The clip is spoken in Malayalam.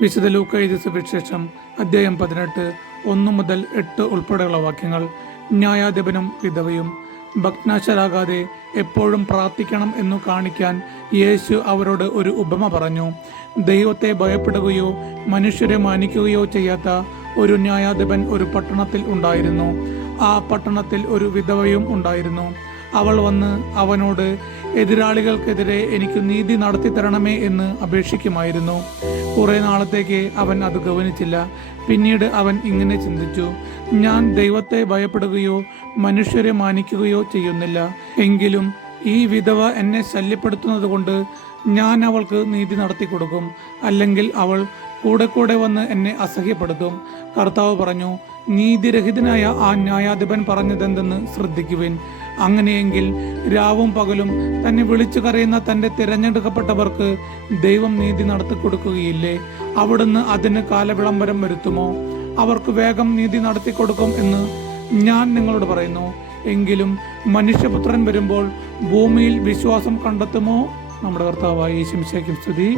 വിശുദ്ധ ലൂക്ക എഴുതിയ സുവിശേഷം അധ്യായം 18 1 മുതൽ 8 ഉൾപ്പെടെയുള്ള വാക്യങ്ങൾ. ന്യായാധിപനും വിധവയും. ഭഗ്നാശരാകാതെ എപ്പോഴും പ്രാർത്ഥിക്കണം എന്നു കാണിക്കാൻ യേശു അവരോട് ഒരു ഉപമ പറഞ്ഞു. ദൈവത്തെ ഭയപ്പെടുകയോ മനുഷ്യരെ മാനിക്കുകയോ ചെയ്യാത്ത ഒരു ന്യായാധിപൻ ഒരു പട്ടണത്തിൽ ഉണ്ടായിരുന്നു. ആ പട്ടണത്തിൽ ഒരു വിധവയും ഉണ്ടായിരുന്നു. അവൾ വന്ന് അവനോട് എതിരാളികൾക്കെതിരെ എനിക്ക് നീതി നടത്തി തരണമേ എന്ന് അപേക്ഷിക്കുമായിരുന്നു. കുറെ നാളത്തേക്ക് അവൻ അത് ഗവനിച്ചില്ല. പിന്നീട് അവൻ ഇങ്ങനെ ചിന്തിച്ചു, ഞാൻ ദൈവത്തെ ഭയപ്പെടുകയോ മനുഷ്യരെ മാനിക്കുകയോ ചെയ്യുന്നില്ല. എങ്കിലും ഈ വിധവ എന്നെ ശല്യപ്പെടുത്തുന്നത് കൊണ്ട് ഞാൻ അവൾക്ക് നീതി നടത്തി കൊടുക്കും. അല്ലെങ്കിൽ അവൾ കൂടെ കൂടെ വന്ന് എന്നെ അസഹ്യപ്പെടുത്തും. കർത്താവ് പറഞ്ഞു, നീതിരഹിതനായ ആ ന്യായാധിപൻ പറഞ്ഞതെന്തെന്ന് ശ്രദ്ധിക്കുവിൻ. അങ്ങനെയെങ്കിൽ രാവും പകലും തന്നെ വിളിച്ചു കരയുന്ന തൻ്റെ തിരഞ്ഞെടുക്കപ്പെട്ടവർക്ക് ദൈവം നീതി നടത്തി കൊടുക്കുകയില്ലേ? അവിടുന്ന് അതിന് കാലവിളംബരം വരുത്തുമോ? അവർക്ക് വേഗം നീതി നടത്തി കൊടുക്കും എന്ന് ഞാൻ നിങ്ങളോട് പറയുന്നു. എങ്കിലും മനുഷ്യപുത്രൻ വരുമ്പോൾ ഭൂമിയിൽ വിശ്വാസം കണ്ടെത്തുമോ? നമ്മുടെ കർത്താവായ യേശു മിശിഹായ്ക്ക് സ്തുതി.